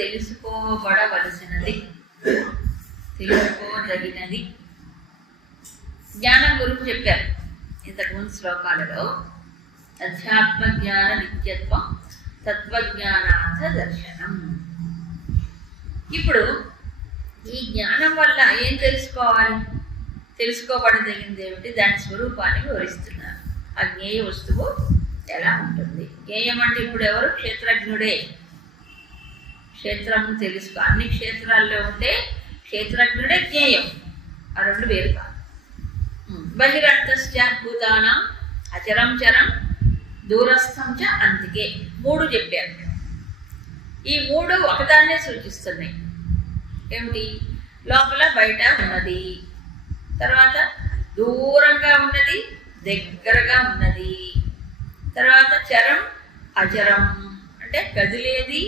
తెలుసుకోబడవలసినది, తెలుసుకోదగినది. జ్ఞానం గురించి చెప్పారు ఇంతకుముందు శ్లోకాలలో. అధ్యాత్మ జ్ఞాన నిత్యత్వం, తత్వజ్ఞానార్థ దర్శనం. ఇప్పుడు ఈ జ్ఞానం వల్ల ఏం తెలుసుకోవాలి? తెలుసుకోబడదగింది ఏమిటి? దాని స్వరూపాన్ని వివరిస్తున్నారు. ఆ జ్ఞేయ వస్తువు ఎలా ఉంటుంది? జ్ఞేయం అంటే ఇప్పుడు ఎవరు? క్షేత్రజ్ఞుడే. క్షేత్రము తెలుసుకో. అన్ని క్షేత్రాల్లో ఉండే క్షేత్రజ్ఞుడే జ్ఞేయం. ఆ రెండు వేరు కాదు. బహిరంతశ్చ భూతానాం అచరం చరం దూరస్థం చ అంతికే. మూడు చెప్పారు. ఈ మూడు ఒకదాన్నే సూచిస్తున్నాయి. ఏమిటి? లోపల బయట ఉన్నది, తర్వాత దూరంగా ఉన్నది, దగ్గరగా ఉన్నది, తర్వాత చరం అచరం అంటే కదిలేది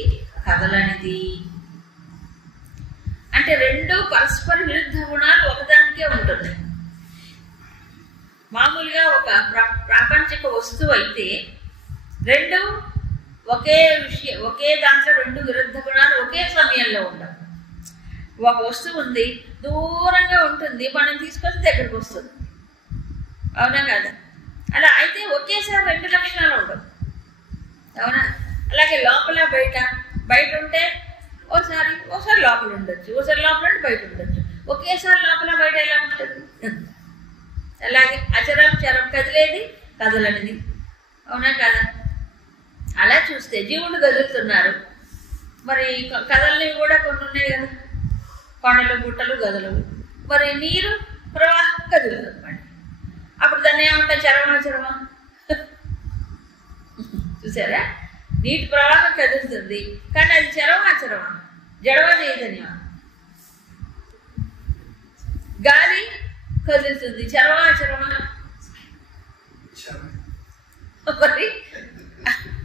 కదలనిది. అంటే రెండు పరస్పర విరుద్ధ గుణాలు ఒకదానికే ఉంటుంది. మామూలుగా ఒక ప్రాపంచిక వస్తువు అయితే రెండు ఒకే దాంట్లో రెండు విరుద్ధ గుణాలు ఒకే సమయంలో ఉండవు. ఒక వస్తువు ఉంది, దూరంగా ఉంటుంది, మనం తీసుకొని దగ్గరకు వస్తుంది. అవునా కాదా? అలా అయితే ఒకేసారి రెండు లక్షణాలు ఉండవు. అవునా? అలాగే లోపల బయట ఉంటే ఓసారి లోపల ఉండొచ్చు, ఓసారి లోపల ఉంటే బయట ఉండొచ్చు. ఒకేసారి లోపల బయట ఎలా ఉంటుంది? అలాగే అచరం చరం కదిలేది కదలనిది. అవునా కదా? అలా చూస్తే జీవుడు కదులుతున్నారు, మరి కదలనివి కూడా కొన్ని ఉన్నాయి కదా, కొండలు గుట్టలు గదలవు. మరి నీరు ప్రవాహం కదులుతుంది. అప్పుడు దాన్ని ఏమంటారు? చరమా. చూసారా? నీటి ప్రవాహం కదులుతుంది, కానీ అది చరమా జడవా చైతన్యమా? గాలి కదులుతుంది, చరమా మరి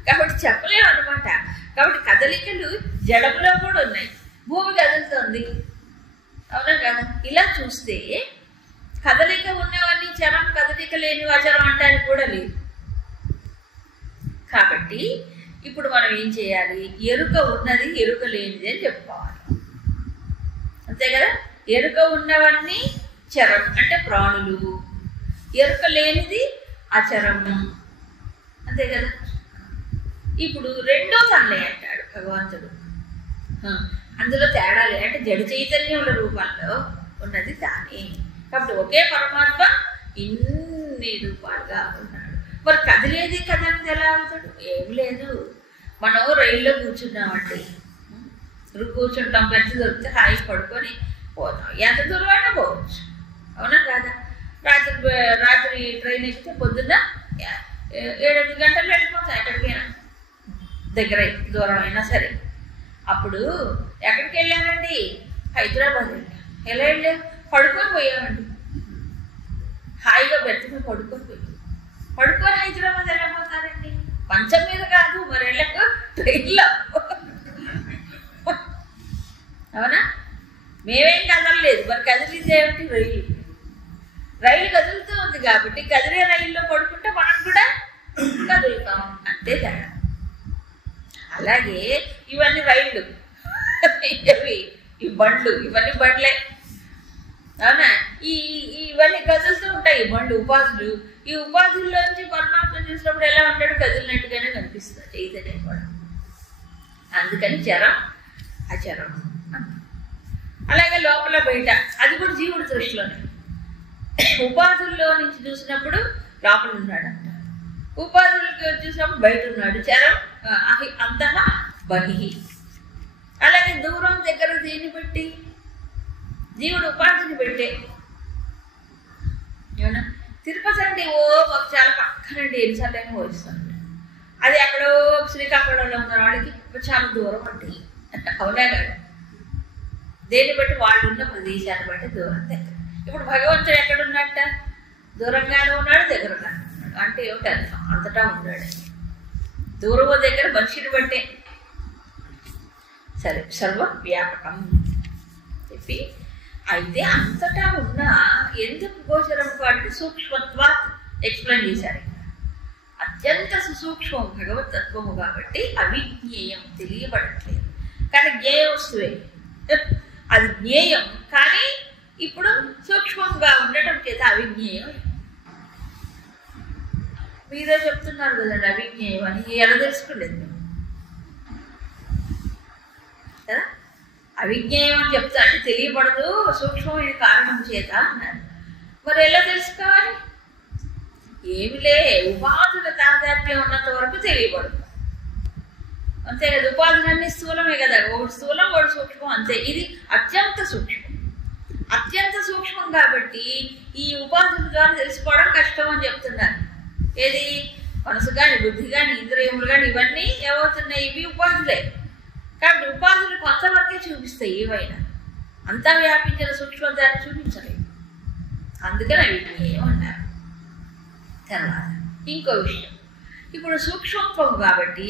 కాబట్టి చెప్పలేము అనమాట. కాబట్టి కదలికలు జడములో కూడా ఉన్నాయి. భూమి కదులుతుంది. అవునా కదా? ఇలా చూస్తే కదలిక ఉన్నవన్నీ చరం, కదలిక లేని అచరం అంటానికి కూడా లేదు. కాబట్టి ఇప్పుడు మనం ఏం చేయాలి? ఎరుక ఉన్నది, ఎరుక లేనిది అని చెప్పుకోవాలి. అంతే కదా? ఎరుక ఉన్నవన్నీ చరం అంటే ప్రాణులు, ఎరుక లేనిది అచరము. అంతే కదా? ఇప్పుడు రెండో తనలే అంటాడు భగవంతుడు. అందులో తేడాలే అంటే జడ చైతన్యముల రూపంలో ఉన్నది తానే. కాబట్టి ఒకే పరమాత్మ ఇన్ని రూపాలుగా ఉన్నాడు. మరి కదిలేది కదలిది ఎలా అవుతాడు? ఏం లేదు. మనం రైల్లో కూర్చున్నామండి, కూర్చుంటాం, బెంచ్ దొరికితే హాయి పడుకొని పోతాం. ఎంత దూరం అయినా పోవచ్చు. అవునా కాదా? రాత్రి ట్రైన్ ఎక్కితే పొద్దున్న 7-8 గంటలు వెళ్ళిపోతాం ఎక్కడికైనా, దగ్గర దూరం అయినా సరే. అప్పుడు ఎక్కడికి వెళ్ళామండి? హైదరాబాద్ వెళ్ళాం. ఎలా వెళ్ళాం? పడుకొని పోయామండి. హాయిగా బెర్త్లో పడుకొని హైదరాబాద్ వెళ్ళిపోతారండి. మంచం మీద కాదు, మరి వెళ్ళకు ట్రైన్లో. అవునా? మేమేం కదలలేదు. మరి కదిలింది ఏమిటి? రైలు కదులుతూ ఉంది కాబట్టి కదిలే రైల్లో పడుకుంటే మనం కూడా కదులుతాం. అంతే తేడా. అలాగే ఇవన్నీ రైళ్ళు, ఈ బండ్లు, ఇవన్నీ బండ్లే. అవునా? ఇవన్నీ కదులుతూ ఉంటాయి బండ్లు, ఉపాధులు. ఈ ఉపాధుల్లోంచి పరమాత్మ చూసినప్పుడు ఎలా ఉంటాడు? కదిలినట్టుగానే కనిపిస్తుంది చైతన్యం కూడా. అందుకని చరం అచరం. అలాగే లోపల బయట అది కూడా జీవుడి దృష్టిలోనే. ఉపాధుల్లో నుంచి చూసినప్పుడు లోపల ఉన్నాడంట, ఉపాధులకి చూసినప్పుడు బయట ఉన్నాడు. చరం అంతః బహిః. అలాగే దూరం దగ్గర దేన్ని బట్టి? జీవుడు ఉపాధిని పెట్టే. ఏమన్నా తిరుపతి అంటే మాకు చాలా పక్కనండి, ఎన్నిసార్లు ఏమో పోయిస్తాను. అది ఎక్కడో శ్రీకాకుళంలో ఉన్న వాడికి చాలా దూరం అంటే. అవునా కదా? దేన్ని బట్టి? వాళ్ళు ఉన్న ప్రదేశాన్ని బట్టి దూరం దగ్గర. ఇప్పుడు భగవంతుడు ఎక్కడున్నట్ట? దూరంగానే ఉన్నాడు, దగ్గరగానే ఉన్నాడు. అంటే ఏమిటి అర్థం? అంతటా ఉన్నాడు. దూరము దగ్గర మనిషిని బట్టే. సరే, సర్వ వ్యాపకం చెప్పి అయితే అంతటా ఉన్న ఎందుకు గోచరం కాబట్టి సూక్ష్మత్వాత్ ఎక్స్ప్లెయిన్ చేశారు. అత్యంత సుసూక్ష్మం భగవతత్వము కాబట్టి అవిజ్ఞేయం, తెలియబడట్లేదు. కానీ జ్ఞేయ వస్తువే. అది జ్ఞేయం కానీ ఇప్పుడు సూక్ష్మంగా ఉండటం చేత అవిజ్ఞేయం. మీరే చెప్తున్నారు కదండి అవిజ్ఞేయం అని, ఎలా తెలుసుకోలేదు మేము కదా. అవిజ్ఞేయం అని చెప్తా అంటే తెలియబడదు సూక్ష్మమైన కారణం చేత అన్నారు. మరి ఎలా తెలుసుకోవాలి? ఏమిలే, ఉపాధుల తాదాత్మ్యం ఉన్నంత వరకు తెలియబడదు అంతే కదా. ఉపాధులన్నీ స్థూలమే కదా, ఒకటి స్థూలం ఒకటి సూక్ష్మం అంతే. ఇది అత్యంత సూక్ష్మం. అత్యంత సూక్ష్మం కాబట్టి ఈ ఉపాధుల ద్వారా తెలుసుకోవడం కష్టం అని చెప్తున్నారు. ఏది మనసు కానీ బుద్ధి కానీ ఇంద్రియములు కానీ ఇవన్నీ ఏమవుతున్నాయి? ఇవి ఉపాధులే. కాబట్టి ఉపాధులు కొంతవరకే చూపిస్తాయి. ఏవైనా అంతా వ్యాపించిన సూక్ష్మతాన్ని చూపించలేవు. అందుకని అవి ఏమన్నారు. తర్వాత ఇంకో విషయం, ఇప్పుడు సూక్ష్మత్వం కాబట్టి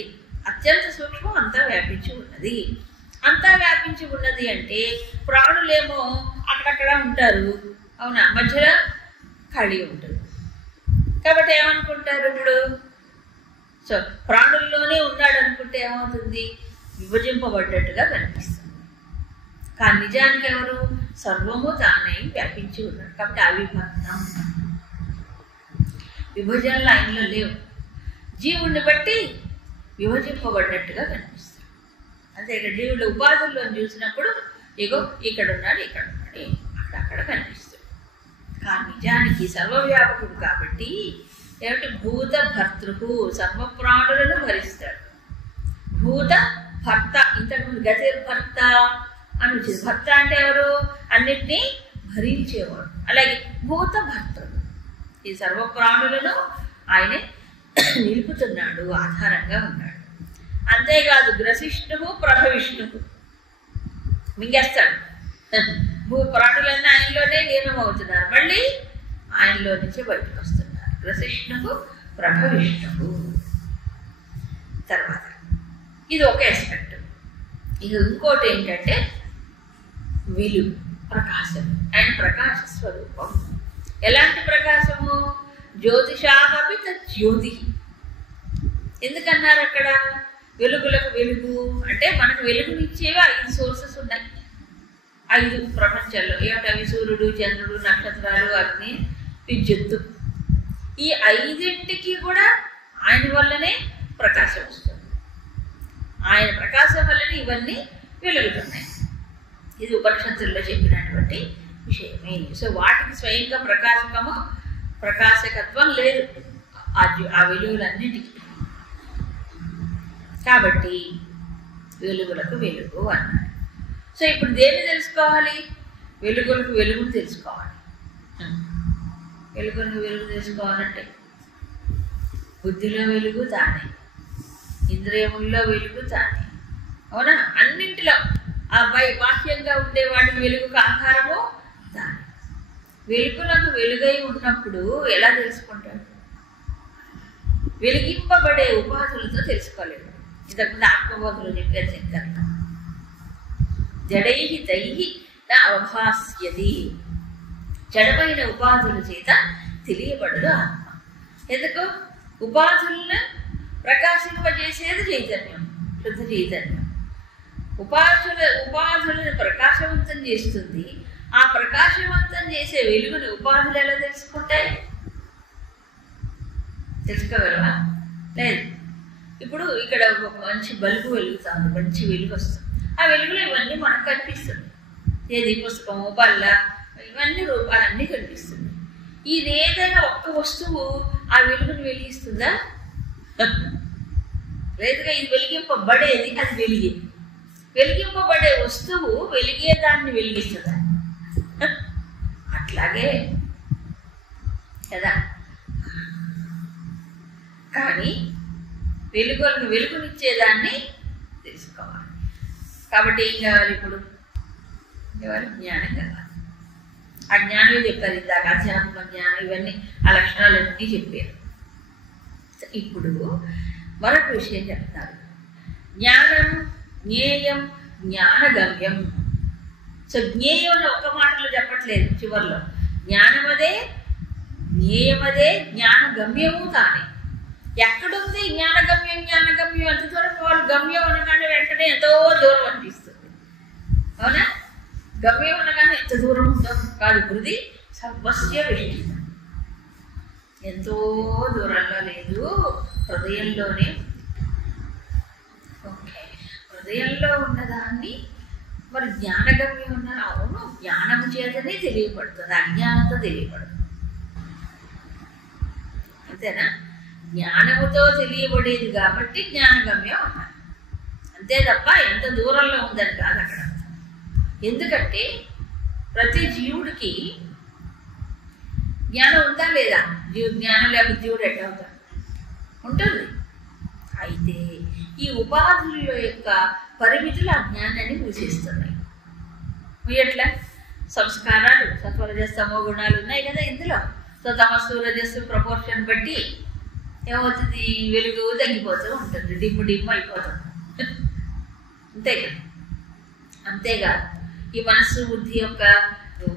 అత్యంత సూక్ష్మం అంతా వ్యాపించి ఉన్నది. అంతా వ్యాపించి ఉన్నది అంటే ప్రాణులేమో అక్కడక్కడ ఉంటారు, అవునా, మధ్యలో ఖాళీ ఉంటుంది. కాబట్టి ఏమనుకుంటారు ఇప్పుడు? సో ప్రాణుల్లోనే ఉన్నాడు అనుకుంటే ఏమవుతుంది? విభజింపబడ్డట్టుగా కనిపిస్తుంది. కానీ నిజానికి ఎవరు? సర్వము తానే వ్యాపించి ఉన్నాడు. కాబట్టి అవిభక్తం, విభజన లైన్లో లేవు. జీవుడిని బట్టి విభజింపబడ్డట్టుగా కనిపిస్తుంది. అంతే. ఇక్కడ జీవుడు ఉపాధుల్లో చూసినప్పుడు ఇగో ఇక్కడ ఉన్నాడు, ఇక్కడ ఉన్నాడు, అక్కడక్కడ కనిపిస్తుంది. కానీ నిజానికి సర్వవ్యాపకుడు కాబట్టి ఏమిటి? భూత భర్తృకు, సర్వప్రాణులను భరిస్తాడు. భూత భర్త, ఇంతకుముందు గతిర్భర్త అని వచ్చింది. భర్త అంటే ఎవరు? అన్నిటినీ భరించేవాడు. అలాగే భూత భర్తృడు, ఈ సర్వప్రాణులను ఆయనే నిలుపుతున్నాడు, ఆధారంగా ఉన్నాడు. అంతేకాదు గ్రసిష్ణువు ప్రభవిష్ణువు, మింగేస్తాడు. ప్రాణులన్నీ ఆయనలోనే లీనమవుతున్నారు, మళ్ళీ ఆయనలో నుంచి బయటకు వస్తున్నారు. గ్రసిష్ణువు ప్రభవిష్ణువు. తర్వాత ఇది ఒక ఆస్పెక్ట్. ఇక ఇంకోటి ఏంటంటే వెలుగు, ప్రకాశం. ఆయన ప్రకాశ స్వరూపం. ఎలాంటి ప్రకాశము? జ్యోతిషామపి తజ్యోతి. ఎందుకన్నారు అక్కడ? వెలుగులకు వెలుగు అంటే మనకు వెలుగునిచ్చేవి 5 సోర్సెస్ ఉన్నాయి. 5 ప్రపంచంలో ఏమిటి? అవి సూర్యుడు, చంద్రుడు, నక్షత్రాలు, అగ్ని, విద్యుత్తు. ఈ 5ంటికి కూడా ఆయన వల్లనే ప్రకాశం వస్తుంది. ఆయన ప్రకాశం వల్లనే ఇవన్నీ వెలుగుతున్నాయి. ఇది ఉపనిషత్తుల్లో చెప్పినటువంటి విషయమే. సో వాటికి స్వయంగా ప్రకాశకత్వం లేదు ఆ వెలుగులన్నిటికీ. కాబట్టి వెలుగులకు వెలుగు అన్నారు. సో ఇప్పుడు దేన్ని తెలుసుకోవాలి? వెలుగులకు వెలుగును తెలుసుకోవాలి. వెలుగులకు వెలుగు తెలుసుకోవాలంటే బుద్ధిలో వెలుగు తానే, ఇంద్రియముల్లో వెలుగు తానే, అవునా? అన్నింటిలో ఆ బాహ్యంగా ఉండేవాడికి వెలుగుకు ఆధారము తానే. వెలుగులకు వెలుగై ఉన్నప్పుడు ఎలా తెలుసుకుంటాడు? వెలిగింపబడే ఉపాధులతో తెలుసుకోలేడు. ఇంతకుముందు ఆత్మబోధులు చెప్పారు శంకర్లు. జడై తై నా అవభాస్యది, జడమైన ఉపాధుల చేత తెలియబడదు ఆత్మ. ఎందుకు? ఉపాధులను ప్రకాశింపజేసేది చైతన్యం, శుద్ధ చైతన్యం. ఉపాధులను ప్రకాశవంతం చేస్తుంది. ఆ ప్రకాశవంతం చేసే వెలుగుని ఉపాధులు ఎలా తెలుసుకుంటాయి? తెలుసుకోగలవా? లేదు. ఇప్పుడు ఇక్కడ ఒక మంచి బల్బు వెలుగుతుంది, మంచి వెలుగు వస్తుంది. ఆ వెలుగులో ఇవన్నీ మనకు కనిపిస్తుంది. ఏది? పుస్తకము, బల్ల, ఇవన్నీ రూపాలన్నీ కనిపిస్తుంది. ఇది ఏదైనా ఒక్క వస్తువు ఆ వెలుగుని వెలిగిస్తుందా? లేదుగా. ఇది వెలిగింపబడేది, అది వెలిగేది. వెలిగింపబడే వస్తువు వెలిగేదాన్ని వెలిగిస్తుందా? అట్లాగే కదా. కానీ వెలుగునిచ్చేదాన్ని తెలుసుకోవాలి. కాబట్టి ఏం కావాలి? ఇప్పుడు జ్ఞానం కావాలి. ఆ జ్ఞానం చెప్పారు ఇందాక, ఆధ్యాత్మిక జ్ఞానం, ఇవన్నీ ఆ లక్షణాలన్నీ చెప్పారు. ఇప్పుడు మరొక విషయం చెప్తారు. జ్ఞానం, జ్ఞేయం, జ్ఞానగమ్యం. సో జ్ఞేయం అని ఒక్క మాటలో చెప్పట్లేదు, చివరిలో జ్ఞానమదే, జ్ఞేయమదే, జ్ఞానగమ్యము తానే. ఎక్కడుంది జ్ఞానగమ్యం? జ్ఞానగమ్యం ఎంత దూరం? వాళ్ళు గమ్యం అనగానే వెంటనే ఎంతో దూరం అనిపిస్తుంది. గమ్యం అనగానే ఎంత దూరం ఉందో కాదు, హృది సర్వస్య విష్టితం, ఎంతో దూరంలో లేదు, హృదయంలోనే. ఓకే, హృదయంలో ఉన్నదాన్ని మరి జ్ఞానగమ్యం ఉన్నారు. అవును, జ్ఞానము చేతనే తెలియబడుతుంది, అజ్ఞానంతో తెలియబడుతుంది. అంతేనా? జ్ఞానముతో తెలియబడేది కాబట్టి జ్ఞానగమ్యం ఉన్నారు, అంతే తప్ప ఎంత దూరంలో ఉందని కాదు అక్కడ. ఎందుకంటే ప్రతి జీవుడికి జ్ఞానం ఉందా లేదా? జ్ఞానం లేకపోతే జీవుడు ఎట్లా అవుతాడు? ఉంటుంది. అయితే ఈ ఉపాధుల యొక్క పరిమితులు ఆ జ్ఞానాన్ని మూసేస్తున్నాయి. ఎట్లా? సంస్కారాలు సత్వరజస్తమో గుణాలు ఉన్నాయి కదా ఇందులో. సో తమస్సు రజస్సు ప్రపోర్షన్ బట్టి ఏమవుతుంది? వెలుగు తగ్గిపోతూ ఉంటుంది, డిమ్ము డిమ్ము అయిపోతుంది. అంతే కదా. అంతేకాదు ఈ మనస్సు బుద్ధి యొక్క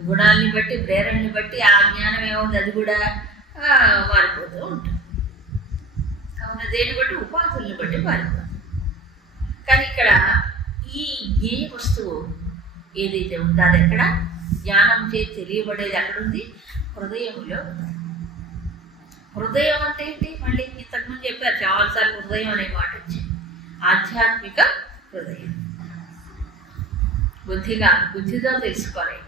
గుణాలని బట్టి, ప్రేరణని బట్టి ఆ జ్ఞానం ఏముంది, అది కూడా మారిపోతూ ఉంటుంది. అవునా? దేన్ని బట్టి? ఉపాధుల్ని బట్టి మారిపోతుంది. కానీ ఇక్కడ ఈ జ్ఞేయ వస్తువు ఏదైతే ఉందో అది ఎక్కడ? జ్ఞానం చేసి తెలియబడేది ఎక్కడుంది? హృదయంలో. హృదయం అంటే ఏంటి? మళ్ళీ ఇంతకుముందు చెప్పారు చాలాసార్లు హృదయం అనే మాట వచ్చింది. ఆధ్యాత్మిక హృదయం. బుద్ధితో తెలుసుకోవాలి,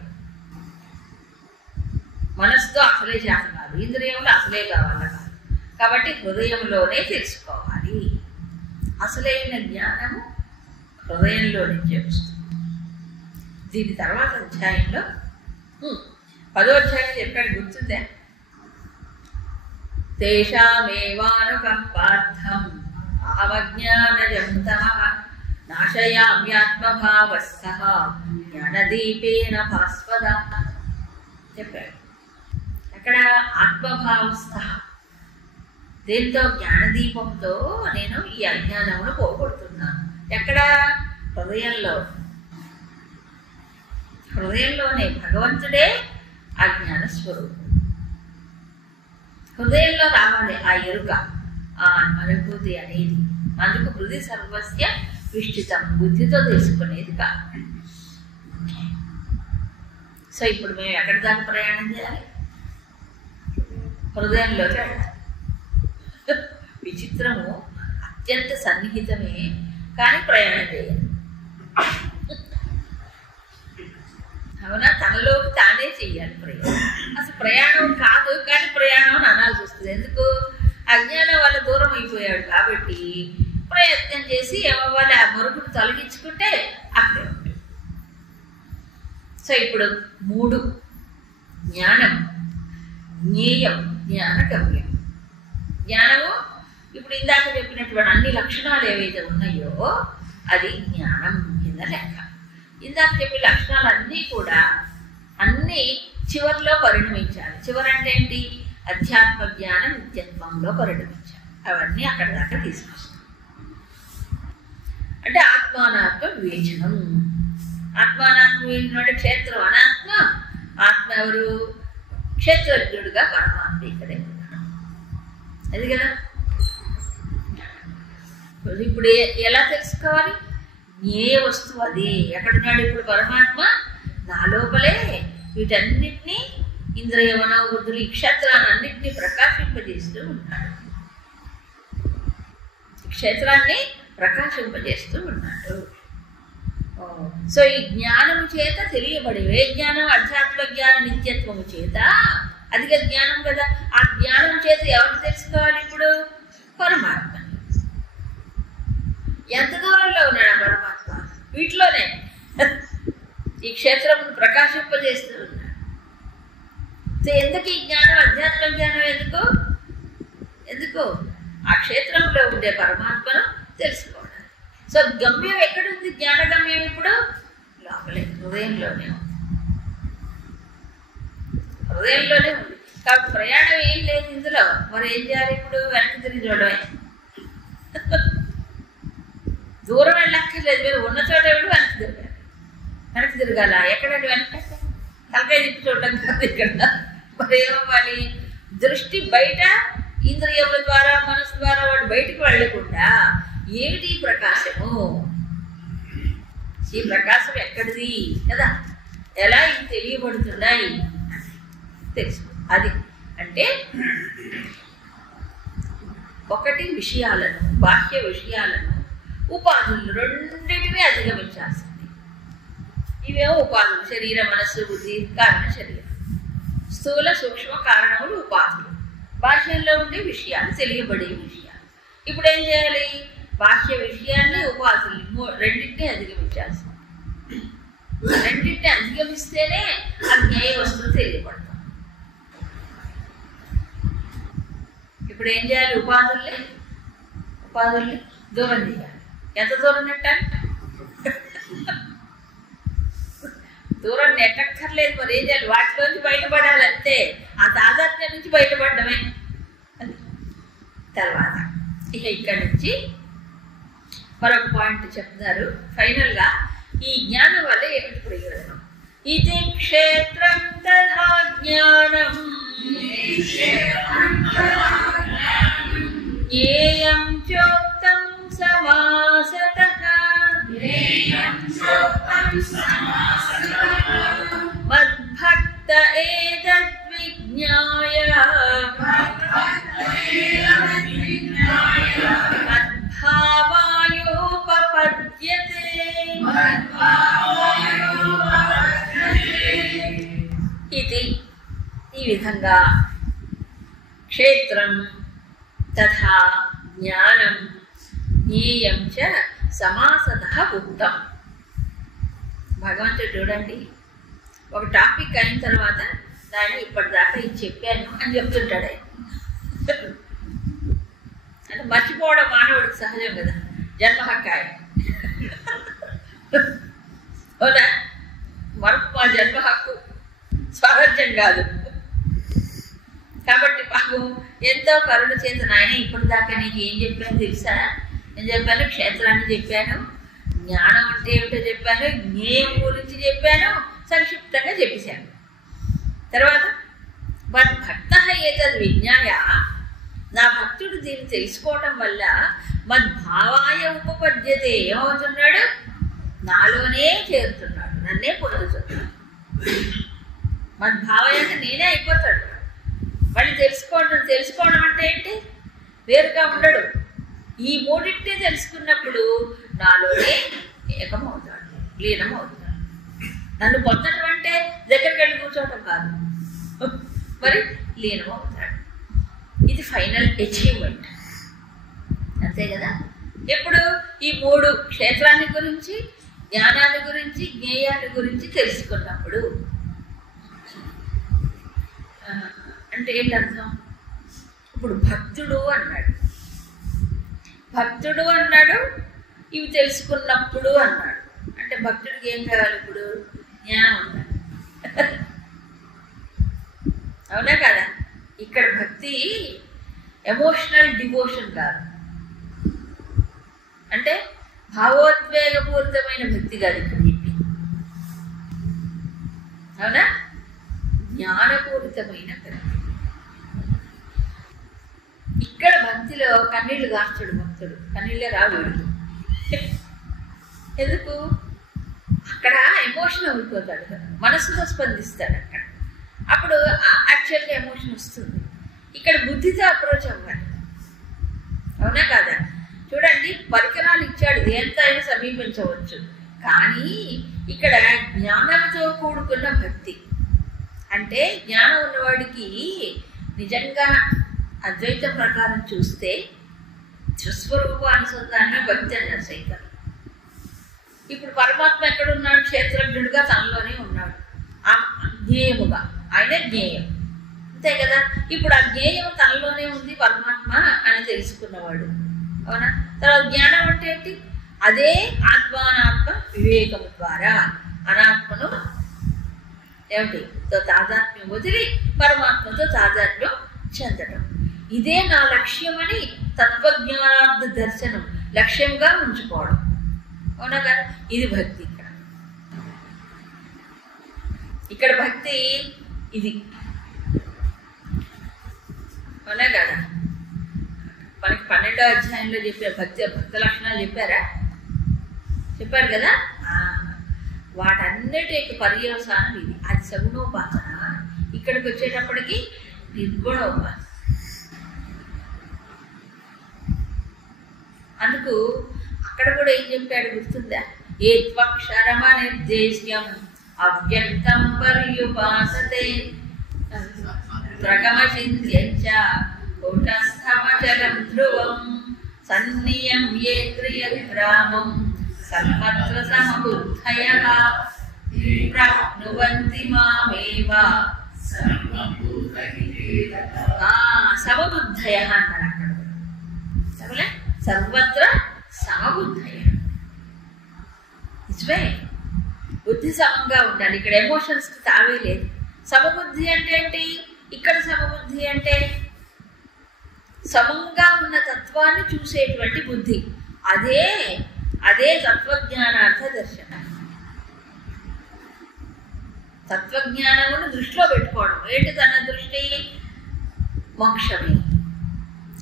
మనసుతో అసలే చేత కాదు, ఇంద్రియంలో అసలే కావాలి కాదు. కాబట్టి హృదయంలోనే తెలుసుకోవాలి. అసలైన జ్ఞానము హృదయంలో నుంచి వస్తుంది. దీని తర్వాత అధ్యాయంలో 10వ అధ్యాయం చెప్పాడు, గుర్తుందే? తేషామేవానుకంపార్థం అవజ్ఞానజం తమః నాశయామ్యాత్మభావస్థః జ్ఞానదీపేన భాస్వదా చెప్పాడు. అక్కడ ఆత్మభావస్థః, దేంతో? జ్ఞానదీపంతో నేను ఈ అజ్ఞానమును పోగొడుతున్నాను. ఎక్కడ? హృదయంలో. హృదయంలోనే భగవంతుడే ఆ జ్ఞాన స్వరూపం. హృదయంలో రావాలి ఆ ఎరుక, ఆ అనుభూతి అనేది. అందుకు హృది సర్వస్య విష్టితం, బుద్ధితో తెలుసుకునేది కాదు. సో ఇప్పుడు మేము ఎక్కడి దాకా ప్రయాణం చేయాలి? హృదయంలోకి వెళ్ళాలి. విచిత్రము, అత్యంత సన్నిహితమే, కానీ ప్రయాణం చేయాలి. అవునా? తనలోకి తానే చెయ్యాలి ప్రయాణం. అసలు ప్రయాణం కాదు, కానీ ప్రయాణం అని అనాల్సి వస్తుంది. ఎందుకు? అజ్ఞానం వల్ల దూరం అయిపోయాడు కాబట్టి ప్రయత్నం చేసి ఏమవ్వాలి? ఆ మరుగును తొలగించుకుంటే అక్కడే ఉంటుంది. సో ఇప్పుడు 3: జ్ఞానం, జ్ఞేయం, జ్ఞానగమ్యం. జ్ఞానము ఇప్పుడు ఇందాక చెప్పినటువంటి అన్ని లక్షణాలు ఏవైతే ఉన్నాయో అది జ్ఞానం కింద లెక్క. ఇందాక చెప్పిన లక్షణాలన్నీ కూడా అన్నీ చివరిలో పరిణమించాలి. చివరంటే ఏంటి? అధ్యాత్మ జ్ఞాన నిత్యత్వంలో పరిణమించాలి. అవన్నీ అక్కడ దాకా తీసుకొస్తాం. అంటే ఆత్మానాత్మ వివేచనం. ఆత్మానాత్మ వివేచనం అంటే క్షేత్రం అనాత్మ, ఆత్మ ఎవరు? క్షేత్రజ్ఞుడుగా పరమాత్మ ఇక్కడే ఉన్నాడు. అది కదా. ఇప్పుడు ఎలా తెలుసుకోవాలి? జ్ఞేయ వస్తువు అది. ఎక్కడున్నాడు ఇప్పుడు పరమాత్మ? నా లోపలే వీటన్నిటినీ, ఇంద్రియ మనోబుద్ధులు, ఈ క్షేత్రాన్నింటినీ ప్రకాశింపజేస్తూ ఉన్నాడు. క్షేత్రాన్ని ప్రకాశింపజేస్తూ ఉన్నాడు. సో ఈ జ్ఞానము చేత తెలియబడేవే జ్ఞానం, అధ్యాత్మ జ్ఞాన నిత్యత్వము చేత, అధిక జ్ఞానం కదా. ఆ జ్ఞానం చేత ఎవరు తెలుసుకోవాలి ఇప్పుడు? పరమాత్మ. ఎంత దూరంలో ఉన్నాడు పరమాత్మ? వీటిలోనే ఈ క్షేత్రం ప్రకాశింపజేస్తూ ఉన్నాడు. సో ఎందుకు ఈ జ్ఞానం? అధ్యాత్మ జ్ఞానం ఎందుకు? ఆ క్షేత్రంలో ఉండే పరమాత్మను తెలుసుకోవడం. సో గమ్యం ఎక్కడుంది? జ్ఞాన గమ్యం ఇప్పుడు లోపలే, హృదయంలోనే ఉంది. హృదయంలోనే ఉంది. కాబట్టి ప్రయాణం ఏం లేదు ఇందులో. మరి ఏం చేయాలి ఇప్పుడు? వెనక్కి తిరిగి చూడమే. దూరం వెళ్ళక్కర్లేదు, మీరు ఉన్న చోట వెళ్ళి వెనక్కి తిరగాల. ఎక్కడండి వెనక్కి? తలకాయ తిప్పి చూడటం కాదు ఇక్కడ. మరి ఏమవ్వాలి? దృష్టి బయట, ఇంద్రియముల ద్వారా, మనసు ద్వారా వాడు బయటికి వెళ్ళకుండా ఏమిటి ప్రకాశము? ఈ ప్రకాశం ఎక్కడిది కదా? ఎలా ఇవి తెలియబడుతున్నాయి తెలుసు. అది అంటే ఒకటి విషయాలను, బాహ్య విషయాలను, ఉపాధులను రెండింటినీ అధిగమించాల్సింది. ఇవేమో ఉపాధులు, శరీర మనస్సు బుద్ధి కారణ శరీరం. స్థూల సూక్ష్మ కారణములు ఉపాధులు, బాహ్యంలో ఉండే విషయాలు, తెలియబడే విషయాలు. ఇప్పుడు ఏం చేయాలి? బాహ్య విషయాన్ని ఉపాధుల్ని రెండింటినీ అధిగమించాల్సింది. రెండింటిని అధిగమిస్తేనే ఆ జ్ఞేయ వస్తువు తెలియబడతాం. ఇప్పుడు ఏం చేయాలి? ఉపాధుల్ని దూరం చేయాలి. ఎంత దూరం నెట్టాలి? దూరం నెట్టక్కర్లేదు. మరి ఏం చేయాలి? వాటిలోంచి బయటపడాలి అంతే. ఆ తాదాత్మ్యం నుంచి బయటపడమే. తర్వాత ఇక ఇక్కడి నుంచి మరొక పాయింట్ చెప్తున్నారు ఫైనల్గా. ఈ జ్ఞానం వల్ల ఏమిటి ప్రయోజనం? ఇది క్షేత్రం తథా జ్ఞానం జ్ఞేయం చోక్తం సమాసతః మద్భక్త ఏతద్విజ్ఞాయ మద్భావాయోపపద్యతే. ఇది ఈ విధంగా క్షేత్రం తథా జ్ఞానం జ్ఞేయం చ సమాసతః ఉక్తం. భగవంతుడు చూడండి, ఒక టాపిక్ అయిన తర్వాత దాన్ని ఇప్పటిదాకా ఇది చెప్పాను అని చెప్తుంటాడు. అంటే మర్చిపోవడం మానవుడికి సహజం కదా, జన్మ హక్కాయ. అవునా? మనకు మా జన్మ హక్కు, స్వరాజ్యం కాదు. కాబట్టి పాపం ఎంతో కరుణ చేత నాయన ఇప్పటిదాకా నీకు ఏం చెప్పాను తెలుసా? నేను చెప్పాను క్షేత్రాన్ని చెప్పాను, జ్ఞానం అంటే ఏమిటో చెప్పాను, జ్ఞేయం గురించి చెప్పాను, సంక్షిప్తంగా చెప్పేశాను. తర్వాత మద్భక్త ఏతద్ విజ్ఞాయ, నా భక్తుడు దీన్ని తెలుసుకోవటం వల్ల మద్భావాయ ఉపపద్యతే. ఏమవుతున్నాడు? నాలోనే చేరుతున్నాడు, నన్నే పొందుతున్నాడు. మద్భావాయ అంటే నేనే అయిపోతాడు. మళ్ళీ తెలుసుకోవడం అంటే ఏంటి? వేరుగా ఉండడు. ఈ మూడింటిని తెలుసుకున్నప్పుడు నాలోనే ఏకమవుతాడు, లీనమవుతాడు. నన్ను పొందడం అంటే దగ్గరికి వెళ్ళి కూర్చోవటం కాదు, మరి లీనమవుతాడు. ఇది ఫైనల్ అచీవ్మెంట్, అంతే కదా. ఎప్పుడు ఈ మూడు క్షేత్రాన్ని గురించి, జ్ఞానాన్ని గురించి, జ్ఞేయాన్ని గురించి తెలుసుకున్నప్పుడు. అంటే ఏంటి అర్థం? ఇప్పుడు భక్తుడు అన్నాడు, ఇవి తెలుసుకున్నప్పుడు అన్నాడు. అంటే భక్తుడికి ఏం కావాలి? ఇప్పుడు జ్ఞానం ఉండాలి. అవునా కదా? ఇక్కడ భక్తి ఎమోషనల్ డివోషన్ కాదు, అంటే భావోద్వేగపూరితమైన భక్తి కాదు ఇక్కడ చెప్పి. అవునా? జ్ఞానపూరితమైన భక్తి. ఇక్కడ భక్తిలో కన్నీళ్లు గార్చడు భక్తుడు, కన్నీళ్ళే రావుడు. ఎందుకు? అక్కడ ఎమోషన్ అయిపోతాడు కదా, మనసుతో స్పందిస్తాడు అక్కడ. అప్పుడు యాక్చువల్గా ఎమోషన్ వస్తుంది. ఇక్కడ బుద్ధితో అప్రోచ్ అవ్వాలి. అవునా కాదా? చూడండి, పరికరాలు ఇచ్చాడు, దేంతో అయినా సమీపించవచ్చు. కానీ ఇక్కడ జ్ఞానంతో కూడుకున్న భక్తి. అంటే జ్ఞానం ఉన్నవాడికి నిజంగా అద్వైతం ప్రకారం చూస్తే స్వస్వరూప అనుసంధానమే భక్తి అన్నారు సైతం. ఇప్పుడు పరమాత్మ ఎక్కడున్నాడు? క్షేత్రజ్ఞుడిగా తనలోనే ఉన్నాడు, జ్ఞేయముగా. ఆయన జ్ఞేయం, అంతే కదా. ఇప్పుడు ఆ జ్ఞేయం తనలోనే ఉంది పరమాత్మ అని తెలుసుకున్నవాడు. అవునా? తర్వాత జ్ఞానం అంటే ఏంటి? అదే ఆత్మానాత్మ వివేకము ద్వారా అనాత్మను ఏమిటి తాదాత్మ్యం వదిలి పరమాత్మతో తాదాత్మ్యం చెందడం. ఇదే నా లక్ష్యమని తత్వజ్ఞానార్థ దర్శనం లక్ష్యంగా ఉంచుకోవడం. అవునా కదా? ఇది భక్తి. ఇక్కడ భక్తి ఇది. అవునా కదా? మనకి 12వ అధ్యాయంలో చెప్పారు భక్తి లక్షణాలు చెప్పారా? చెప్పారు కదా. వాటన్ని అన్నిటికి పర్యవసానం ఇది. అది సగుణోపాసన. ఇక్కడికి వచ్చేటప్పటికి నిర్గుణోపాసన. అందుకు అక్కడ కూడా ఏం చెప్పాడు గుర్తుందా? ఏ త్వక్షరమ నిర్దేశ్యం అవ్యక్తం పర్యుపాసతే ప్రగమచింత్యంచ కూటస్థమచలం ధ్రువం సన్నియం ఏ క్రియగ్రామం సర్వత్ర సమబుద్ధయః ప్రాప్నువంతి మామేవ సమబుద్ధయః అన్నారు అక్కడ. సరేలే, సర్వత్ర సమబుద్ధయః. నిజమే, బుద్ధి సమంగా ఉండాలి. ఇక్కడ ఎమోషన్స్కి తావే లేదు. సమబుద్ధి అంటే ఏంటి? ఇక్కడ సమబుద్ధి అంటే సమంగా ఉన్న తత్వాన్ని చూసేటువంటి బుద్ధి. అదే అదే తత్వజ్ఞానార్థ దర్శనం. తత్వజ్ఞానమును దృష్టిలో పెట్టుకోవడం. ఏంటి తన దృష్టి? మోక్షమే.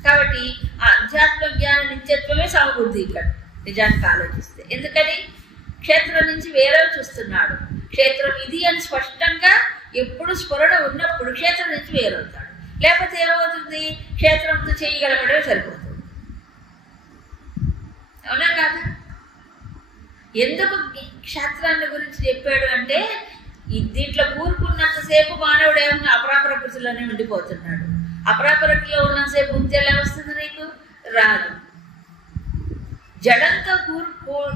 కాబట్టి ఆ అధ్యాత్మ జ్ఞాన నిత్యత్వమే సమబుద్ధి ఇక్కడ నిజానికి ఆలోచిస్తే. ఎందుకని? క్షేత్రం నుంచి వేరే చూస్తున్నాడు. క్షేత్రం ఇది అని స్పష్టంగా ఎప్పుడు స్ఫురణ ఉన్నప్పుడు క్షేత్రం నుంచి వేరవుతాడు. లేకపోతే ఏమవుతుంది? క్షేత్రంతో చేయగలగడమే సరిపోతుంది. అవునా కాదా? ఎందుకు క్షేత్రాన్ని గురించి చెప్పాడు అంటే, దీంట్లో కూరుకున్నంతసేపు మానవుడు ఏమన్నా అపరాప్రకృతిలోనే ఉండిపోతున్నాడు. అపరాప్రకృతిలో ఉన్నంతసేపు బుద్ధి ఎలా వస్తుంది నీకు? రాదు. జడంతో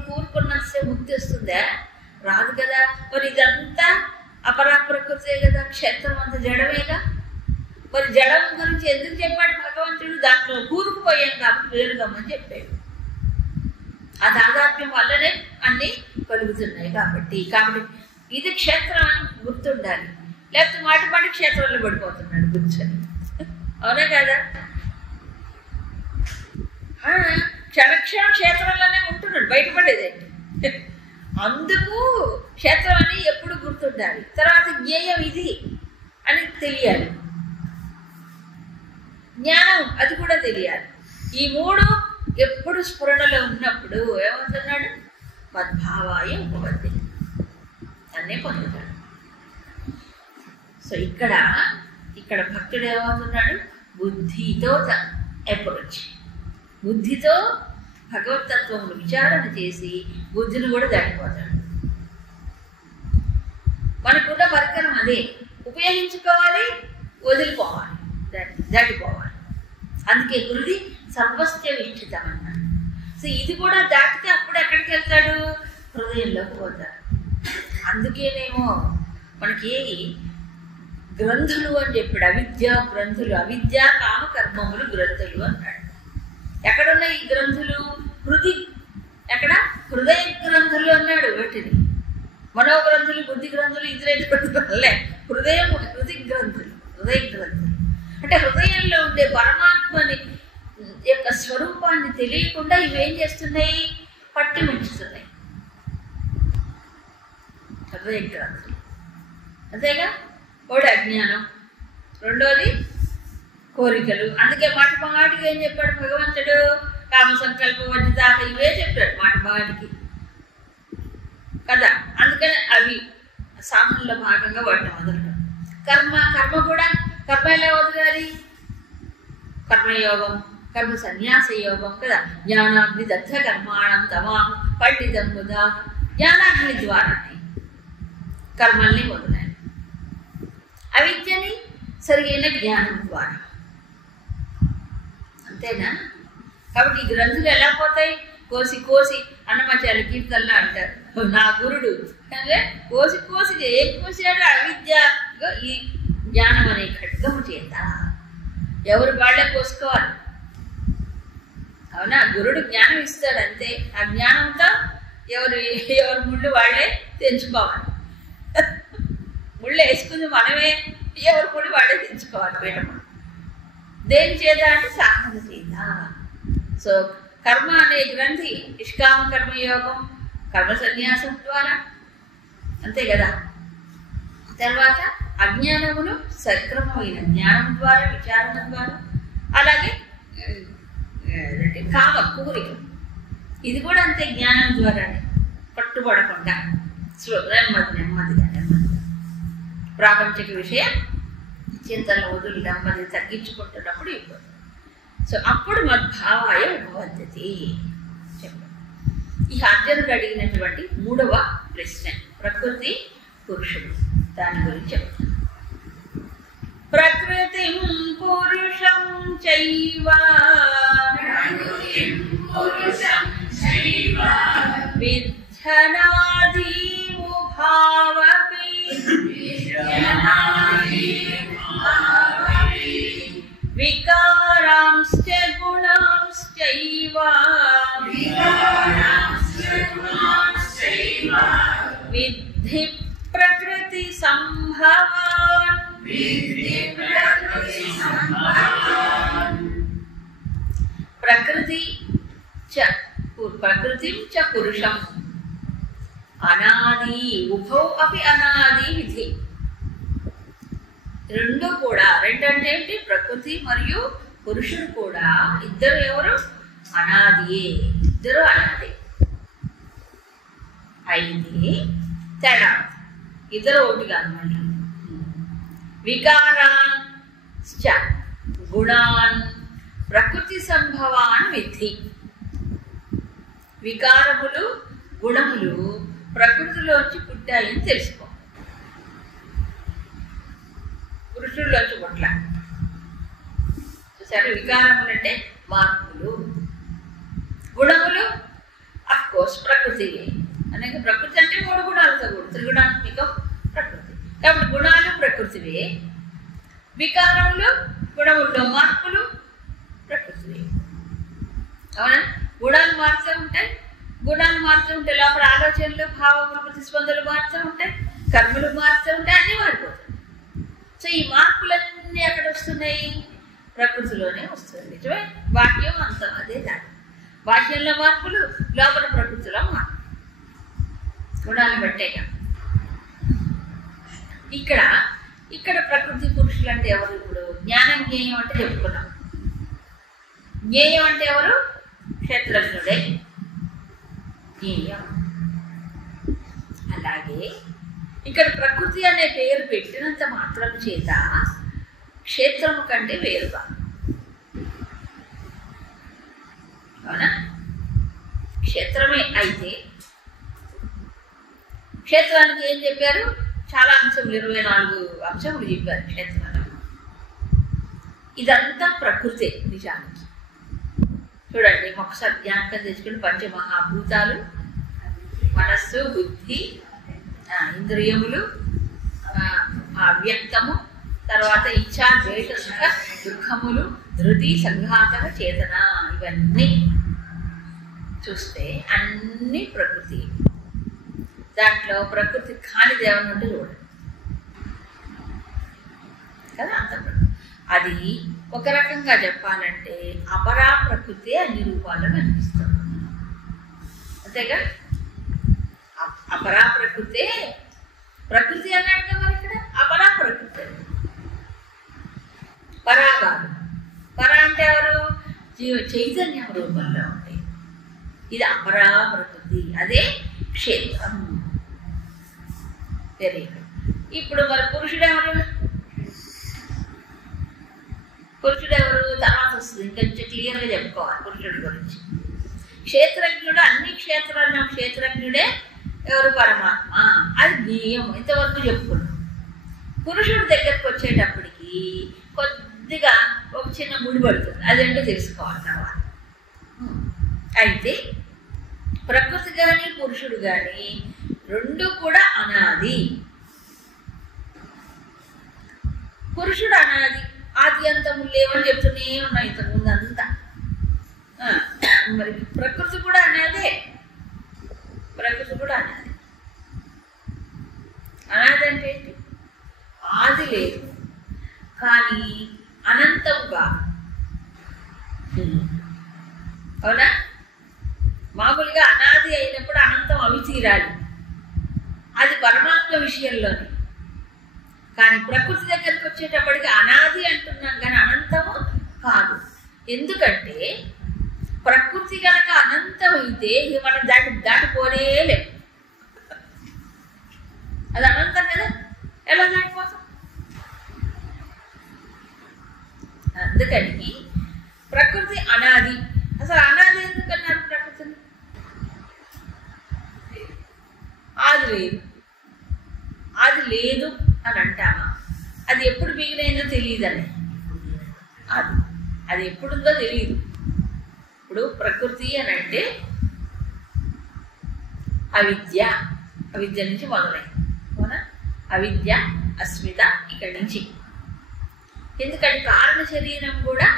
కూరుకున్నంతసేపు ముక్తి వస్తుందా? రాదు కదా. మరి ఇదంతా అపరాప్రకృతే కదా, క్షేత్రం అంత జడమేగా. మరి జడం గురించి ఎందుకు చెప్పాడు భగవంతుడు? దాంట్లో కూరుకుపోయాం కాబట్టి వేరుగమ్మని చెప్పాడు. ఆ తాదాత్మ్యం వల్లనే అన్ని కలుగుతున్నాయి కాబట్టి. ఇది క్షేత్రం అని గుర్తుండాలి. లేకపోతే మాటి మాటి క్షేత్రంలో పడిపోతున్నాడు కూర్చొని. అవునా కదా? క్షణక్షణం క్షేత్రంలోనే ఉంటున్నాడు, బయటపడేదేంటి? అందుకు క్షేత్రం అని ఎప్పుడు గుర్తుండాలి. తర్వాత జ్ఞేయం ఇది అని తెలియాలి. జ్ఞానం అది కూడా తెలియాలి. ఈ మూడు ఎప్పుడు స్ఫురణలో ఉన్నప్పుడు ఏమవుతున్నాడు? మద్భావాయ ఉపపత్తి అన్నే పొందుతాడు. సో ఇక్కడ భక్తుడు ఏమవుతున్నాడు? బుద్ధితో అప్రోచ్. బుద్ధితో భగవతత్వమును విచారణ చేసి బుద్ధిని కూడా దాటిపోతాడు. మనకున్న పరికరం అదే, ఉపయోగించుకోవాలి, వదిలిపోవాలి, దాటిపోవాలి. అందుకే హృది సర్వస్య విష్ఠితం అన్నాడు. సో ఇది కూడా దాటితే అప్పుడు ఎక్కడికి వెళ్తాడు? హృదయంలోకి పోతాడు. అందుకేనేమో మనకి గ్రంథులు అని చెప్పాడు. అవిద్యా గ్రంథులు, అవిద్యా కామ కర్మములు గ్రంథులు అన్నాడు. ఎక్కడున్నాయి ఈ గ్రంథులు? హృది. ఎక్కడ? హృదయ గ్రంథులు అన్నాడు. వీటిని మనోగ్రంథులు, బుద్ధి గ్రంథులు, ఇంద్రియ గ్రంథులే. హృదయం, హృది గ్రంథులు, హృదయ గ్రంథులు అంటే హృదయంలో ఉండే పరమాత్మని యొక్క స్వరూపాన్ని తెలియకుండా ఇవేం చేస్తున్నాయి? పట్టి ఉంచుతున్నాయి హృదయ గ్రంథులు. అంతేగా? ఒకటి అజ్ఞానం, రెండోది కోరికలు. అందుకే మాటికి ఏం చెప్పాడు భగవంతుడు? కామ సంకల్ప వర్జితాక ఇవే చెప్పాడు మాటికి కదా. అందుకని అవి సాధనలో భాగంగా వాటిని వదలడం. కర్మ కూడా కర్మ ఎలా వదలాలి? కర్మయోగం, కర్మ సన్యాస యోగం కదా. జ్ఞానాగ్ని దగ్ధ కర్మాణం తమాం పండితం ముదా. జ్ఞానాగ్ని ద్వారానే కర్మల్ని వదలాలి. అవిద్యని సరిగైన జ్ఞానం ద్వారా. అంతేనా? కాబట్టి ఈ గ్రంథులు ఎలా పోతాయి? కోసి అన్నమాచార్య కీర్తనలో అంటారు, నా గురుడు అంటే కోసి ఏం కోసాడు? అవిద్య ఈ జ్ఞానం అనే ఖడ్గము చేత. ఎవరు వాళ్ళే కోసుకోవాలి. అవునా? గురుడు జ్ఞానం ఇస్తాడు అంతే. ఆ జ్ఞానంతో ఎవరు ముళ్ళు వాళ్ళే తెంచుకోవాలి. ముళ్ళు వేసుకుంది మనమే, ఎవరు ముళ్ళు వాళ్ళే తెంచుకోవాలి. పీఠము దేని చేత అంటే సాధన చేత. సో కర్మ అనే గ్రంథి నిష్కామ కర్మయోగం, కర్మ సన్యాసం ద్వారా, అంతే కదా. తర్వాత అజ్ఞానమును సక్రమమైన జ్ఞానం ద్వారా, విచారణ ద్వారా, అలాగే కామ కోరిక ఇది కూడా అంతే జ్ఞానం ద్వారానే. పట్టుబడకుండా నెమ్మదిగా ప్రాపంచిక విషయ చింతన వదులు నెమ్మది తగ్గించుకుంటున్నప్పుడు అయిపోతుంది. సో అప్పుడు మద్భావాయ ఉపపద్ధతి చెప్పండి. ఈ అర్జునుడు అడిగినటువంటి 3వ ప్రశ్న ప్రకృతి పురుషుడు దాని గురించి చెప్తాను. ప్రకృతిం పురుషం చైవ విద్ధనాది ఉభావపి వికారాంశ్చ గుణాంశ్చైవ విద్ధి ప్రకృతి సంభవాన్. ప్రకృతిం చ పురుషం అనాది ఉభౌ అపి అనాది విధి. రెండు అంటే ఏంటి? ప్రకృతి మరియు పురుషుడు కూడా ఇద్దరు ఎవరు? అనాదియే, ఇద్దరు అనాది. అయితే తేడా ఇద్దరు ఒకటి కాదు. మళ్ళీ వికారాన్ గుణాన్ ప్రకృతి సంభవాన్ విద్ధి. వికారములు గుణములు ప్రకృతిలోంచి పుట్టాయని తెలుసుకో. పురుషుల్లోంచి పుట్ల. చూసారు? వికారములు అంటే మార్పులు, గుణములు అఫ్కోర్స్ ప్రకృతి. అనేక ప్రకృతి అంటే 3 గుణాలతో కూడు, త్రిగుణాత్మికం ప్రకృతి. కాబట్టి గుణాలు ప్రకృతివే, వికారములు గుణముల్లో మార్పులు ప్రకృతివే. అవునా? గుణాలు మారుతూ ఉంటాయి, లోపల ఆలోచనలు, భావములు, ప్రతిస్పందనలు మారుతూ ఉంటాయి, కర్మలు మారుతూ ఉంటాయి, అన్నీ మారిపోతాయి. సో ఈ మార్పులన్నీ ఎక్కడ వస్తున్నాయి? ప్రకృతిలోనే వస్తుంది. నిజమే, వాక్యం అంతా అదే. దాని వాక్యంలో మార్పులు, లోపల ప్రకృతిలో మార్పు, గుణాలు బట్టేగా. ఇక్కడ ప్రకృతి పురుషులు అంటే ఎవరు? ఇప్పుడు జ్ఞానం జ్ఞేయం అంటే చెప్పుకున్నాం. జ్ఞేయం అంటే ఎవరు? క్షేత్రజ్ఞుడే జ్ఞేయం. అలాగే ఇక్కడ ప్రకృతి అనే పేరు పెట్టినంత మాత్రం చేత క్షేత్రము కంటే వేరుగా. అవునా? క్షేత్రమే అయితే క్షేత్రానికి ఏం చెప్పారు? చాలా అంశములు, 24 అంశములు చెప్పారు క్షేత్రానికి. ఇదంతా ప్రకృతే నిజానికి. చూడండి, ఒకసారి జ్ఞాపకం తెచ్చుకుని పంచమహాభూతాలు, మనస్సు, బుద్ధి, ఇంద్రియములు, వ్యక్తము, తర్వాత ఇచ్ఛా, ద్వేష, సుఖ, దుఃఖములు, ధృతి, సంఘాతక, చేతన, ఇవన్నీ చూస్తే అన్ని ప్రకృతి. దాంట్లో ప్రకృతి కానిది ఏమన్నా ఉంటే చూడండి కదా. అంత అది ఒక రకంగా చెప్పాలంటే అపరా ప్రకృతి అన్ని రూపాలను అనిపిస్తుంది. అంతేగా? అపరా ప్రకృతే ప్రకృతి అన్నాడు కదా. మరి ఇక్కడ అపరా ప్రకృతి. పరాగాలు. పరా అంటే ఎవరు? చైతన్యం రూపంలో ఉంటాయి. ఇది అపరా ప్రకృతి, అదే క్షేత్రం. Very good. ఇప్పుడు మరి పురుషుడు ఎవరు? తర్వాత వస్తుంది, ఇంకొంచెం క్లియర్గా చెప్పుకోవాలి పురుషుడి గురించి. క్షేత్రజ్ఞుడు, అన్ని క్షేత్రాల్లో క్షేత్రజ్ఞుడే ఎవరు? పరమాత్మ. అది జ్ఞేయం, ఇంతవరకు చెప్పుకున్నాం. పురుషుడి దగ్గరకు వచ్చేటప్పటికి కొద్దిగా ఒక చిన్న ముడి పడుతుంది, అదేంటో తెలుసుకోవాలి తర్వాత. అయితే ప్రకృతి కానీ పురుషుడు కానీ రెండు కూడా అనాది. పురుషుడు అనాది, ఆది అంతము లేవని చెప్తూనే ఉన్నాయి ఇంతకుముందు అంతా. మరి ప్రకృతి కూడా అనాదే. అనాది అంటే ఏంటి? ఆది లేదు కానీ అనంతంగా. అవునా? మామూలుగా అనాది అయినప్పుడు అనంతం అవి తీరాలి, అది పరమాత్మ విషయంలోనే. కానీ ప్రకృతి దగ్గరికి వచ్చేటప్పటికి అనాది అంటున్నాం కానీ అనంతము కాదు. ఎందుకంటే ప్రకృతి కనుక అనంతం అయితే మనం దాటిపోలేము. లేదు అని అంటామా? అది ఎప్పుడు బిగినైందో తెలియదని. అది ఎప్పుడుందో తెలియదు. ఇప్పుడు ప్రకృతి అని అంటే అవిద్య నుంచి మొదలైంది. అవునా? అవిద్య, అస్మిత ఇక్కడి నుంచి. ఎందుకంటే కారణ శరీరం కూడా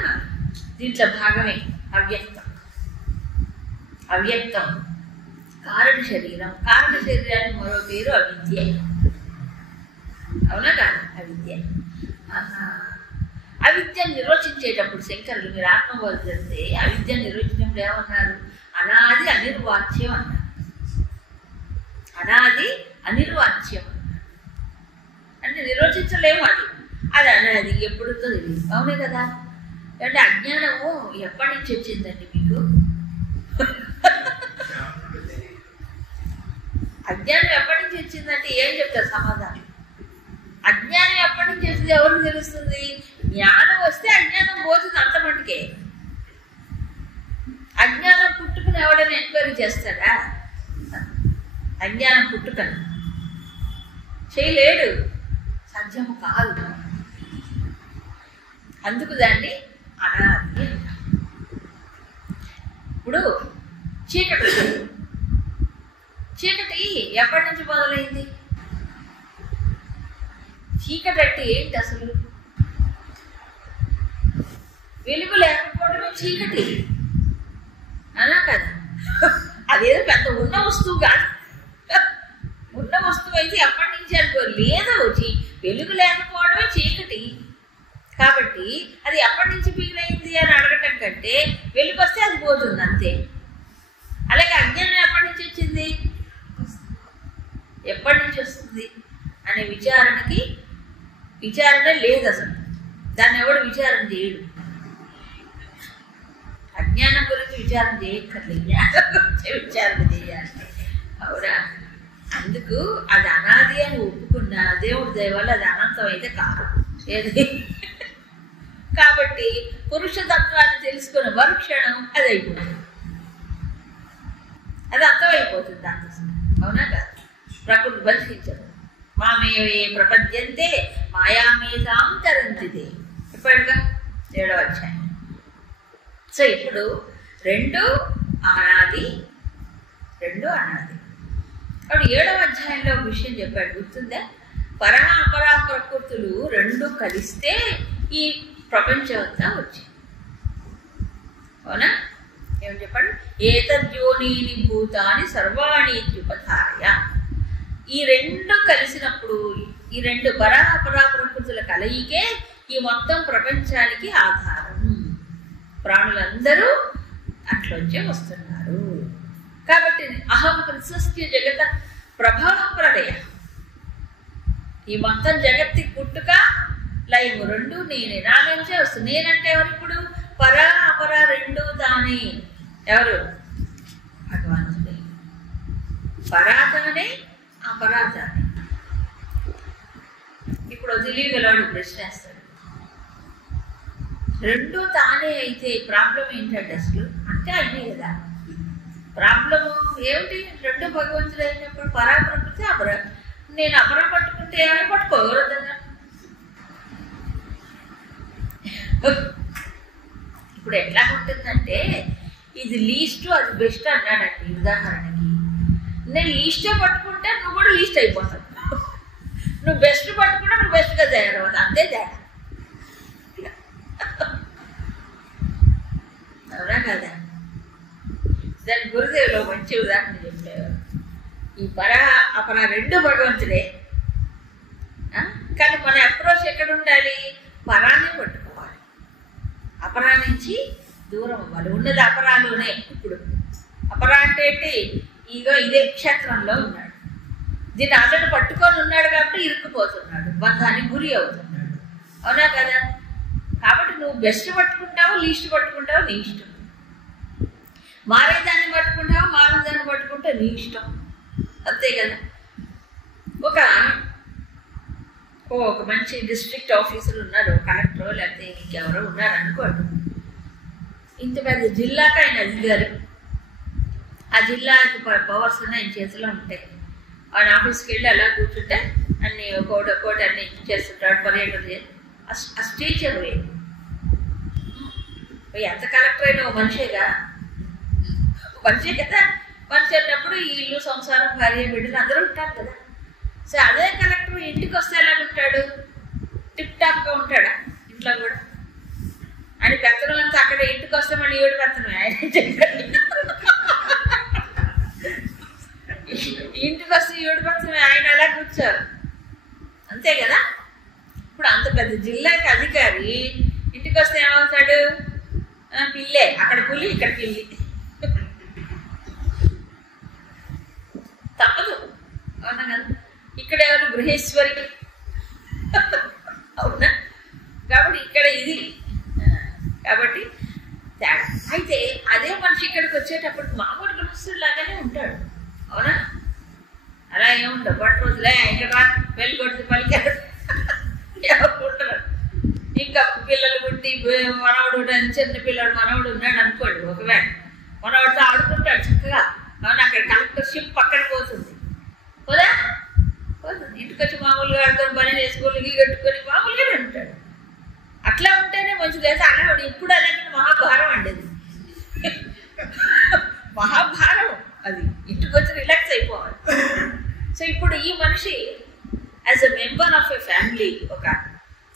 దీంట్లో భాగమే. అవ్యక్తం కారణ శరీరం. కారణ శరీరానికి మరో పేరు అవిద్య. అవునా కాదు? అవిద్య. అవిద్యను నిర్వచించేటప్పుడు శంకరులు, మీరు ఆత్మబోధ చేస్తే అవిద్యను నిర్వచించినప్పుడు ఏమన్నారు? అనాది అనిర్వాచ్యం అన్నారు. అనాది అనిర్వాచ్యం అన్నారు. అంటే నిర్వచించలేము. అది అనాది, ఎప్పుడుతో తెలియదు. అవునే కదా? అంటే అజ్ఞానము ఎప్పటి నుంచి వచ్చిందండి మీకు? అజ్ఞానం ఎప్పటి నుంచి వచ్చిందంటే ఏం చెప్తారు సమాధానం? అజ్ఞానం ఎప్పటి నుంచి వచ్చింది ఎవరికి తెలుస్తుంది? జ్ఞానం వస్తే అజ్ఞానం పోతుంది అంత మటుకే. అజ్ఞానం పుట్టుకుని ఎవడైనా ఎంక్వైరీ చేస్తాడా? అజ్ఞానం పుట్టుకని చేయలేడు, సాధ్యము కాదు. అందుకు దాన్ని అనాది. ఇప్పుడు చీకటి ఎప్పటి నుంచి మొదలైంది? చీకటి అంటే ఏంటి అసలు? వెలుగు లేకపోవడమే చీకటి, అనా కదా? అదేదో పెద్ద ఉన్న వస్తువు కాదు. ఉన్న వస్తువు అయితే ఎప్పటి నుంచి అనుకో లేదు. వెలుగు లేకపోవడమే చీకటి. కాబట్టి అది ఎప్పటి నుంచి బిగినైంది అని అడగటం కంటే వెలుగు వస్తే అది పోతుంది అంతే. అలాగే అజ్ఞానం ఎప్పటి నుంచి వచ్చింది, ఎప్పటి నుంచి వస్తుంది అనే విచారణ లేదు అసలు. దాన్ని ఎవడు విచారణ చేయడు. అజ్ఞానం గురించి విచారణ చేయక్కర్లేదు, జ్ఞానం గురించి విచారణ చేయాలి. అవునా? అందుకు అది అనాది అని ఒప్పుకున్న దేవుడి దయ వల్ల అది అనంతం అయితే కాదు. ఏది? కాబట్టి పురుషతత్వాన్ని తెలుసుకున్న మరుక్షణం అది అయిపోతుంది, అది అర్థమైపోతుంది దాంతో. అవునా కాదు? ప్రకృతి బంధించదు. మామేవే ప్రపద్యంతే మాయామేతాం తరంతిదే. ఇప్పుడుగా 7వ అధ్యాయం. సో ఇప్పుడు రెండు అనాది. అప్పుడు 7వ అధ్యాయంలో ఒక విషయం చెప్పాడు, గుర్తుందా? పరా అపరా ప్రకృతులు రెండు కలిస్తే ఈ ప్రపంచం అంతా వచ్చింది. అవునా? ఏమని చెప్పండి? ఏతద్యోనీని భూతాని సర్వాణి ద్యుపధాయ. ఈ రెండు కలిసినప్పుడు, ఈ రెండు పరా అపరా ప్రకృతుల కలయికే ఈ మొత్తం ప్రపంచానికి ఆధారం. ప్రాణులందరూ అట్లోంచే వస్తున్నారు. కాబట్టి అహం కృత్స్య జగత ప్రభావ ప్రళయ. ఈ మొత్తం జగత్తుకి పుట్టుక లయము రెండు నేనే, నా నుంచే వస్తుంది. నేనంటే ఎవరు? ఇప్పుడు పరా అపరా రెండు తానే. ఎవరు? భగవంతుడే. పరాతానే అపరాతానే. ఇప్పుడు తెలియగలవాడు ప్రశ్న వేస్తాడు, రెండు తానే అయితే ప్రాబ్లం ఏంటంటే అసలు అంటే అయినే కదా ప్రాబ్లము ఏమిటి? రెండు భగవంతుడు అయినప్పుడు పరా ప్రకృతి అపరా. నేను అపరా పట్టుకుంటే ఏమైనా పట్టుకోగలదన్నా? ఇప్పుడు ఎట్లా ఉంటుందంటే ఇది లీస్ట్ అది బెస్ట్ అన్నాడండి. ఉదాహరణకి నేను లీస్టే పట్టుకుంటే నువ్వు కూడా లీస్ట్ అయిపోతావు. నువ్వు బెస్ట్ పట్టుకుంటే నువ్వు బెస్ట్గా తయారవుతావు. అంతే తేడా. అవునా కదా? దాని గురుదేవులో మంచి ఉదాహరణ చెప్పేవారు. ఈ పరా అపరా రెండు భగవంతుడే. కానీ మన అప్రోచ్ ఎక్కడ ఉండాలి? పరాన్ని పట్టుకోవాలి, అపరా నుంచి దూరం అవ్వాలి. ఉన్నది అపరాలోనే. ఇప్పుడు అపరా అంటే ఏంటి? ఇదే క్షేత్రంలో ఉన్నాడు, దీన్ని ఆల్రెడీ పట్టుకొని ఉన్నాడు కాబట్టి ఇరుక్కుపోతున్నాడు, బంధానికి గురి అవుతున్నాడు. అవునా కదా? కాబట్టి నువ్వు బెస్ట్ పట్టుకుంటావు, లీస్ట్ పట్టుకుంటావు, నీ ఇష్టం. మారేదాన్ని పట్టుకుంటావు, మారేదాన్ని పట్టుకుంటే నీ ఇష్టం. అంతే కదా? ఒక మంచి డిస్ట్రిక్ట్ ఆఫీసర్ ఉన్నారు, కలెక్టర్ లేకపోతే ఇంకెవరో ఉన్నారు అనుకోండి. ఇంత పెద్ద జిల్లాకు ఆయన అధికారి. ఆ జిల్లాకి పవర్స్ ఆయన చేతిలో ఉంటాయి. ఆయన ఆఫీస్కి వెళ్ళి అలా కూర్చుంటే అన్ని కోట అన్ని చేస్తుంటాడు, పర్యటన ఆ స్టేచర్ వే. ఎంత కలెక్టర్ అయినా మనిషేగా, మనిషే కదా. మనిషి అన్నప్పుడు ఈ ఇల్లు సంసారం భార్య బిడ్డలు అందరూ ఉంటారు కదా. సో అదే కలెక్టర్ ఇంటికి వస్తే ఎలా ఉంటాడు? టిప్ టాప్గా ఉంటాడా? ఇంట్లో కూడా అని పెత్తనం అంతా అక్కడ ఇంటికి వస్తే మళ్ళీ ఏడు పెత్తనమే. ఆయన ఇంటికి వస్తే ఏడు పెత్తనమే, ఆయన అలా కూర్చోరు, అంతే కదా. ఇప్పుడు అంత పెద్ద జిల్లాకి అధికారి ఇంటికి వస్తే ఏమవుతాడు? పిల్లే, అక్కడ పులి ఇక్కడ పిల్లి, తప్పదు. అవునా కదా. ఇక్కడ ఎవరు? గృహేశ్వరి, అవునా. కాబట్టి ఇక్కడ ఇది, కాబట్టి తేడా. అయితే అదే మనిషి ఇక్కడికి వచ్చేటప్పుడు మామూలు గృహస్థుడు లాగానే ఉంటాడు, అవునా. అలా ఏముండవు, బట్ రోజులే ఇక్కడ వెళ్ళి కొడుతు పలికారు ఉంటారు. ఇంకా పిల్లలు పుట్టి మనవడు, చిన్న పిల్లడు మనవడు ఉన్నాడు అనుకోండి, ఒకవేళ మనవాడితో ఆడుకుంటాడు చక్కగా, అవును. అక్కడ కలెక్టర్షిప్ పక్కన పోతుంది కదా, పోతుంది. ఇంటికి వచ్చి మామూలుగా ఆడుకొని పని వేసుకొని కట్టుకొని మామూలుగానే ఉంటాడు. అట్లా ఉంటేనే మంచిది. అయితే అలా ఇప్పుడు అలాగే మహాభారం అండి, అది మహాభారం. అది ఇంటికి వచ్చి రిలాక్స్ అయిపోవాలి. సో ఇప్పుడు ఈ మనిషి as a member of a family ఒక,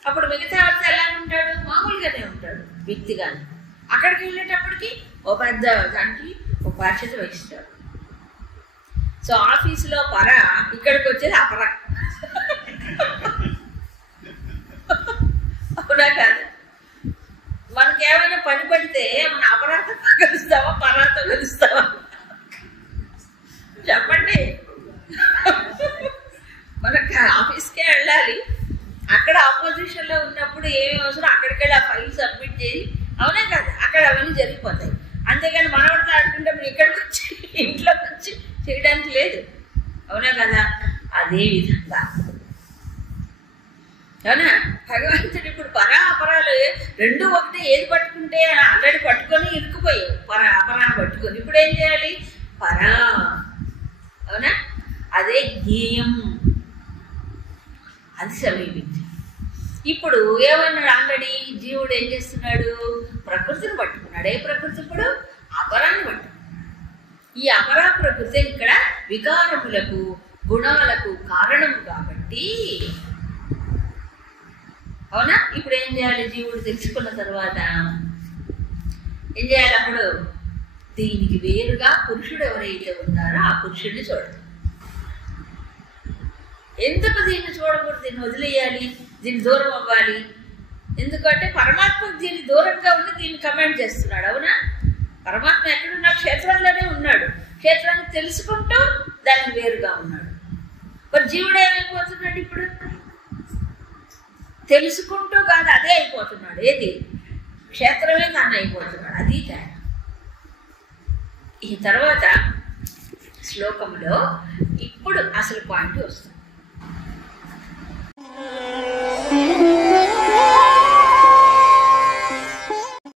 అప్పుడు మిగతా వాళ్ళతో ఎలా ఉంటాడు? మామూలుగానే ఉంటాడు వ్యక్తిగానే. అక్కడికి వెళ్ళేటప్పటికి ఒక పెద్ద దానికి ఒక బాధ్యత వహిస్తాడు. సో ఆఫీసులో పర, ఇక్కడికి వచ్చేది అపర, అవునా కాదు. మనకేమైనా పని పడితే మన అపరాధతో కలుస్తావా పరాతో కలుస్తావా చెప్పండి. మనకి ఆఫీస్కే వెళ్ళాలి, అక్కడ ఆపోజిషన్లో ఉన్నప్పుడు ఏమి అవసరం అక్కడికి వెళ్ళి ఆ ఫైల్ సబ్మిట్ చేసి, అవునే కదా, అక్కడ అవన్నీ జరిగిపోతాయి. అంతేగాని మనవాడితో ఆడుకుంటే మీరు ఇక్కడికి వచ్చి ఇంట్లోకి వచ్చి చేయడానికి లేదు, అవునా కదా. అదే విధంగా అవునా భగవంతుడు ఇప్పుడు పరా అపరాలు రెండు ఒకటి, ఏది పట్టుకుంటే ఆల్రెడీ పట్టుకొని ఇరుక్కుపోయావు అపరాన్ని పట్టుకొని, ఇప్పుడు ఏం చేయాలి? పరా, అవునా. అదే జ్ఞేయం, అది సమీపించి. ఇప్పుడు ఏమన్నాడు? ఆల్రెడీ జీవుడు ఏం చేస్తున్నాడు? ప్రకృతిని పట్టుకున్నాడు. ఏ ప్రకృతి? ఇప్పుడు అపరాన్ని పట్టుకున్నాడు. ఈ అపరా ప్రకృతి ఇక్కడ వికారములకు గుణాలకు కారణం కాబట్టి, అవునా. ఇప్పుడు ఏం చేయాలి? జీవుడు తెలుసుకున్న తర్వాత ఏం చేయాలి? అప్పుడు దీనికి వేరుగా పురుషుడు ఎవరైతే ఉన్నారో ఆ పురుషుడిని చూడాలి. ఎందుకు దీన్ని చూడకూడదు? దీన్ని వదిలేయాలి, దీన్ని దూరం అవ్వాలి. ఎందుకంటే పరమాత్మ దీన్ని దూరంగా ఉండి దీన్ని కమెంట్ చేస్తున్నాడు, అవునా. పరమాత్మ ఎక్కడున్నాడు? క్షేత్రంలోనే ఉన్నాడు. క్షేత్రాన్ని తెలుసుకుంటూ దాన్ని వేరుగా ఉన్నాడు. మరి జీవుడు ఏమైపోతున్నాడు? ఇప్పుడు తెలుసుకుంటూ కాదు, అదే అయిపోతున్నాడు. ఏది? క్షేత్రమే తాను అయిపోతున్నాడు. అది తేడా. ఈ తర్వాత శ్లోకంలో ఇప్పుడు అసలు పాయింట్ వస్తుంది.